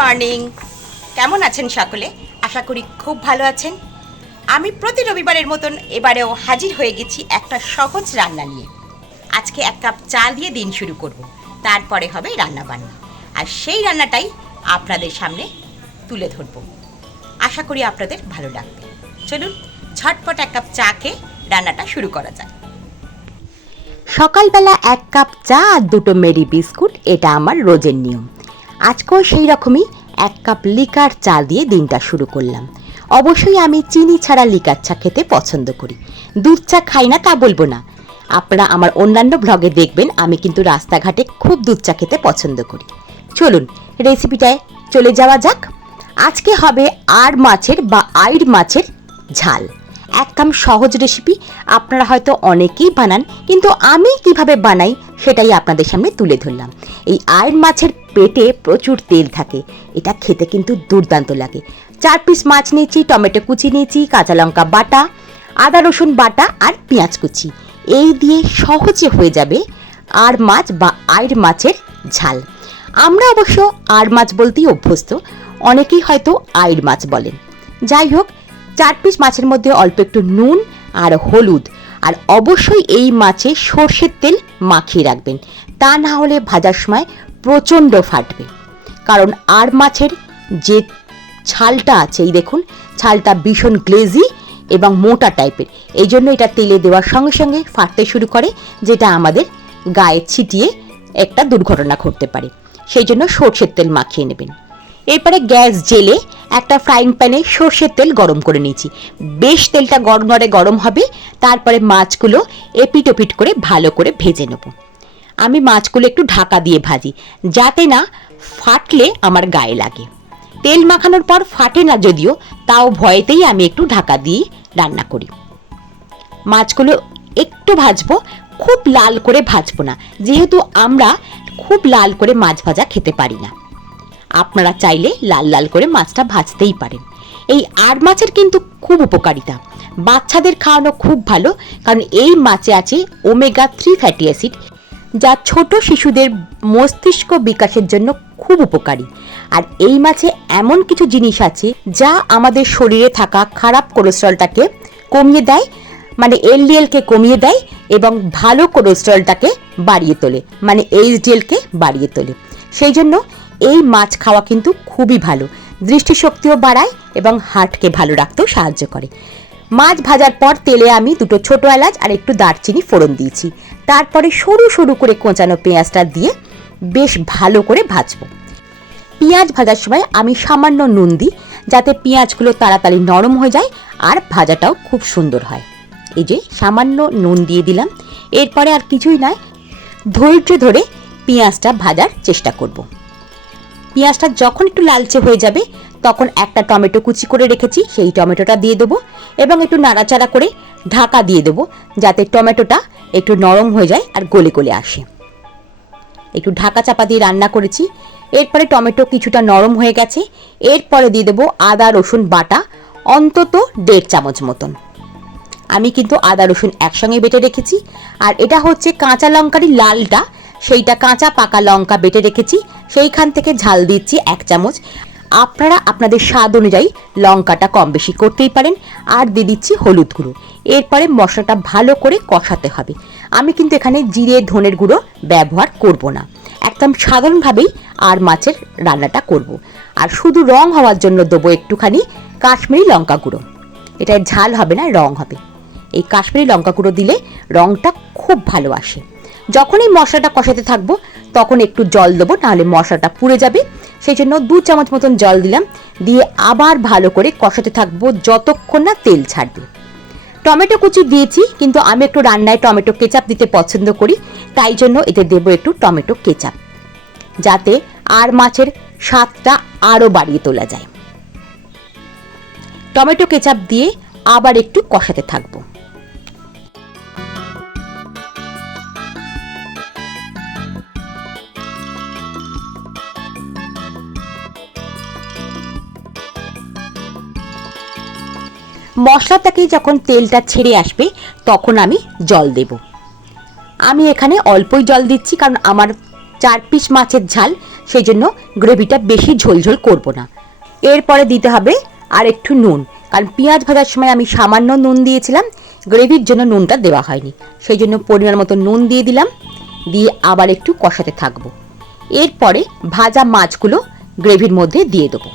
Morning. কেমন আছেন সকলে? আশা করি খুব ভালো আছেন। আমি প্রতি রবিবারের মতন এবারেও হাজির হয়ে গেছি একটা সহজ রান্না নিয়ে। আজকে এক কাপ চা দিয়ে দিন শুরু করব। তারপরে হবে রান্না বান্না আর সেই রান্নাটাই আপনাদের সামনে তুলে ধরব। আশা করি আপনাদের ভালো লাগবে। চলুন, ঝটপট এক কাপ চা খেয়ে রান্নাটা শুরু করা যাক। সকালবেলা এক কাপ চা আর দুটো মেরি বিস্কুট, এটা আমার রোজের নিয়ম। আজকেও সেই রকমই এক কাপ লিকার চা দিয়ে দিনটা শুরু করলাম। অবশ্যই আমি চিনি ছাড়া লিকার চা খেতে পছন্দ করি। দুধ চা খাই না তা বলব না। আপনারা আমার অন্যান্য ব্লগে দেখবেন, আমি কিন্তু রাস্তাঘাটে খুব দুধ চা খেতে পছন্দ করি। চলুন, রেসিপিটায় চলে যাওয়া যাক। আজকে হবে আর মাছের বা আইর মাছের ঝাল। একদম সহজ রেসিপি, আপনারা হয়তো অনেকেই বানান, কিন্তু আমি কীভাবে বানাই সেটাই আপনাদের সামনে তুলে ধরলাম। এই আয়ের মাছের পেটে প্রচুর তেল থাকে। এটা খেতে কিন্তু দুর্দান্ত লাগে। চার পিস মাছ নিয়েছি, টমেটো কুচি নিয়েছি, কাঁচা লঙ্কা বাটা, আদা রসুন বাটা আর পেঁয়াজ কুচি। এই দিয়ে সহজে হয়ে যাবে আর মাছ বা আইর মাছের ঝাল। আমরা অবশ্য আর মাছ বলতেই অভ্যস্ত। অনেকেই হয়তো আইর মাছ বলেন। যাই হোক, চার পিস মাছের মধ্যে অল্প একটু নুন আর হলুদ আর অবশ্যই এই মাছে সর্ষের তেল মাখিয়ে রাখবেন। তা না হলে ভাজার সময় প্রচণ্ড ফাটবে। কারণ আর মাছের যে ছালটা আছে, এই দেখুন, ছালটা ভীষণ গ্লেজি এবং মোটা টাইপের। এই জন্য এটা তেলে দেওয়ার সঙ্গে সঙ্গে ফাটতে শুরু করে, যেটা আমাদের গায়ে ছিটিয়ে একটা দুর্ঘটনা ঘটতে পারে। সেই জন্য সর্ষের তেল মাখিয়ে নেবেন। এরপরে গ্যাস জেলে একটা ফ্রাইং প্যানে সর্ষের তেল গরম করে নিয়েছি। বেশ তেলটা গরমরে গরম হবে, তারপরে মাছগুলো এপিট ওপিট করে ভালো করে ভেজে নেব। আমি মাছগুলো একটু ঢাকা দিয়ে ভাজি, যাতে না ফাটলে আমার গায়ে লাগে। তেল মাখানোর পর ফাটে না যদিও, তাও ভয়েতেই আমি একটু ঢাকা দিয়ে রান্না করি। মাছগুলো একটু ভাজবো, খুব লাল করে ভাজবো না, যেহেতু আমরা খুব লাল করে মাছ ভাজা খেতে পারি না। আপনারা চাইলে লাল লাল করে মাছটা ভাজতেই পারেন। এই আর মাছের কিন্তু খুব উপকারিতা। বাচ্চাদের খাওয়ানো খুব ভালো, কারণ এই মাছে আছে ওমেগা থ্রি ফ্যাটি অ্যাসিড যা ছোট শিশুদের মস্তিষ্ক বিকাশের জন্য খুব উপকারী। আর এই মাছে এমন কিছু জিনিস আছে, যা আমাদের শরীরে থাকা খারাপ কোলেস্ট্রলটাকে কমিয়ে দেয় মানে এলডিএলকে কমিয়ে দেয় এবং ভালো কোলেস্ট্রলটাকে বাড়িয়ে তোলে মানে এইচডিএলকে বাড়িয়ে তোলে। সেই জন্য এই মাছ খাওয়া কিন্তু খুবই ভালো। দৃষ্টিশক্তিও বাড়ায় এবং হার্টকে ভালো রাখতেও সাহায্য করে। মাছ ভাজার পর তেলে আমি দুটো ছোট এলাচ আর একটু দারচিনি ফোড়ন দিয়েছি। তারপরে সরু সরু করে কোঁচানো পেঁয়াজটা দিয়ে বেশ ভালো করে ভাজবো। পেঁয়াজ ভাজার সময় আমি সামান্য নুন দিই, যাতে পেঁয়াজগুলো তাড়াতাড়ি নরম হয়ে যায় আর ভাজাটাও খুব সুন্দর হয়। এই যে সামান্য নুন দিয়ে দিলাম। এরপরে আর কিছুই নয়, ধৈর্য ধরে পেঁয়াজটা ভাজার চেষ্টা করব। পেঁয়াজটা যখন একটু লালচে হয়ে যাবে, তখন একটা টমেটো কুচি করে রেখেছি, সেই টমেটোটা দিয়ে দেবো এবং একটু নাড়াচাড়া করে ঢাকা দিয়ে দেবো যাতে টমেটোটা একটু নরম হয়ে যায় আর গলে গলে আসে। একটু ঢাকা চাপা দিয়ে রান্না করেছি। এরপরে টমেটো কিছুটা নরম হয়ে গেছে। এরপরে দিয়ে দেবো আদা, রসুন বাটা, অন্তত দেড় চামচ মতন। আমি কিন্তু আদা, রসুন একসঙ্গে বেটে রেখেছি। আর এটা হচ্ছে কাঁচা লঙ্কারই লালটা সেইটা কাঁচা পাকা লঙ্কা বেটে রেখেছি, সেইখান থেকে ঝাল দিচ্ছি এক চামচ। আপনারা আপনাদের স্বাদ অনুযায়ী লঙ্কাটা কম বেশি করতেই পারেন, আর দিয়ে দিচ্ছি হলুদ গুঁড়ো। এরপরে মশলাটা ভালো করে কষাতে হবে। আমি কিন্তু এখানে জিরে, ধনের গুঁড়ো ব্যবহার করব না। একদম সাধারণভাবেই আর মাছের রান্নাটা করব। আর শুধু রং হওয়ার জন্য দেবো একটুখানি কাশ্মীরি লঙ্কা গুঁড়ো। এটা ঝাল হবে না, রং হবে। এই কাশ্মীরি লঙ্কা গুঁড়ো দিলে রংটা খুব ভালো আসে। যখন এই মশলাটা কষাতে থাকব, তখন একটু জল দেবো, নাহলে মশলাটা পুড়ে যাবে। সেই জন্য দু চামচ মতন জল দিলাম, দিয়ে আবার ভালো করে কষাতে থাকব যতক্ষণ না তেল ছাড়বে। টমেটো কুচি দিয়েছি, কিন্তু আমি একটু রান্নায় টমেটো কেচাপ দিতে পছন্দ করি, তাই জন্য এতে দেবো একটু টমেটো কেচাপ, যাতে আর মাছের স্বাদটা আরও বাড়িয়ে তোলা যায়। টমেটো কেচাপ দিয়ে আবার একটু কষাতে থাকব। মশলা থেকে যখন তেলটা ছেড়ে আসবে, তখন আমি জল দেব। আমি এখানে অল্পই জল দিচ্ছি, কারণ আমার চার পিস মাছের ঝাল সেই জন্য গ্রেভিটা বেশি ঝোলঝোল করব না। এরপরে দিতে হবে আর একটু নুন, কারণ পেঁয়াজ ভাজার সময় আমি সামান্য নুন দিয়েছিলাম, গ্রেভির জন্য নুনটা দেওয়া হয়নি। সেই জন্য পরিমাণ মতো নুন দিয়ে দিলাম, দিয়ে আবার একটু কষাতে থাকব। এরপরে ভাজা মাছগুলো গ্রেভির মধ্যে দিয়ে দেবো।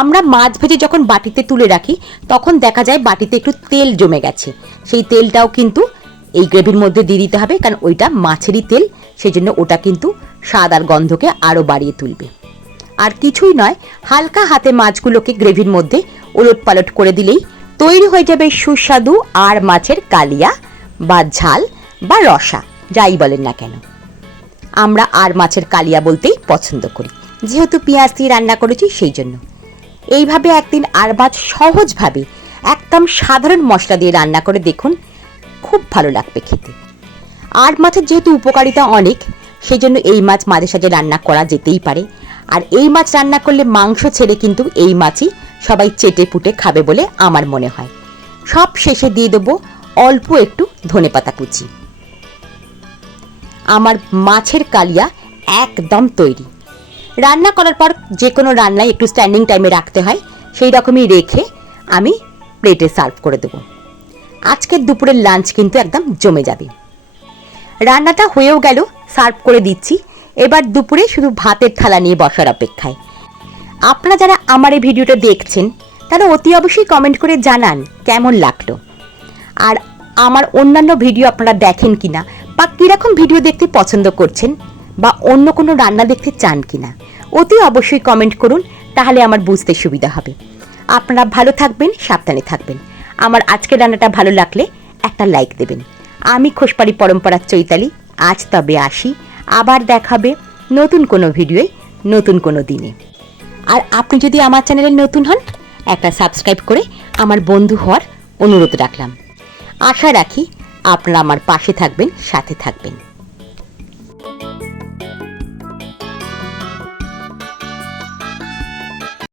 আমরা মাছ ভেজে যখন বাটিতে তুলে রাখি, তখন দেখা যায় বাটিতে একটু তেল জমে গেছে। সেই তেলটাও কিন্তু এই গ্রেভির মধ্যে দিয়ে দিতে হবে, কারণ ওইটা মাছেরই তেল সেই জন্য ওটা কিন্তু স্বাদ আর গন্ধকে আরও বাড়িয়ে তুলবে। আর কিছুই নয়, হালকা হাতে মাছগুলোকে গ্রেভির মধ্যে ওলট পালট করে দিলেই তৈরি হয়ে যাবে সুস্বাদু আর মাছের কালিয়া বা ঝাল বা রসা, যাই বলেন না কেন। আমরা আর মাছের কালিয়া বলতেই পছন্দ করি। যেহেতু পেঁয়াজ দিয়ে রান্না করেছি, সেই জন্য। এইভাবে একদিন আর মাছ সহজভাবে একদম সাধারণ মশলা দিয়ে রান্না করে দেখুন, খুব ভালো লাগবে খেতে। আর মাছের যেহেতু উপকারিতা অনেক সেই জন্য এই মাছ মাঝে সাঝে রান্না করা যেতেই পারে। আর এই মাছ রান্না করলে মাংস ছেড়ে কিন্তু এই মাছই সবাই চেটে পুটে খাবে বলে আমার মনে হয়। সব শেষে দিয়ে দেবো অল্প একটু ধনেপাতা কুচি। আমার মাছের কালিয়া একদম তৈরি। রান্না করার পর যে কোনো রান্নায় একটু স্ট্যান্ডিং টাইমে রাখতে হয়, সেই রকমই রেখে আমি প্লেটে সার্ভ করে দেবো। আজকের দুপুরের লাঞ্চ কিন্তু একদম জমে যাবে। রান্নাটা হয়েও গেল সার্ভ করে দিচ্ছি। এবার দুপুরে শুধু ভাতের থালা নিয়ে বসার অপেক্ষায়। আপনারা যারা আমার এই ভিডিওটা দেখছেন, তারা অতি অবশ্যই কমেন্ট করে জানান কেমন লাগল। আর আমার অন্যান্য ভিডিও আপনারা দেখেন কিনা, বা কীরকম ভিডিও দেখতে পছন্দ করছেন বা অন্য কোনো রান্না দেখতে চান কিনা, অতি অবশ্যই কমেন্ট করুন, তাহলে আমার বুঝতে সুবিধা হবে। আপনারা ভালো থাকবেন, সাবধানে থাকবেন। আমার আজকের রান্নাটা ভালো লাগলে একটা লাইক দেবেন। আমি খোসপাড়ি পরম্পরার চৈতালি, আজ তবে আসি, আবার দেখাবে নতুন কোনো ভিডিওয়, নতুন কোনো দিনে। আর আপনি যদি আমার চ্যানেলে নতুন হন, একটা সাবস্ক্রাইব করে আমার বন্ধু হওয়ার অনুরোধ রাখলাম। আশা রাখি আপনারা আমার পাশে থাকবেন, সাথে থাকবেন।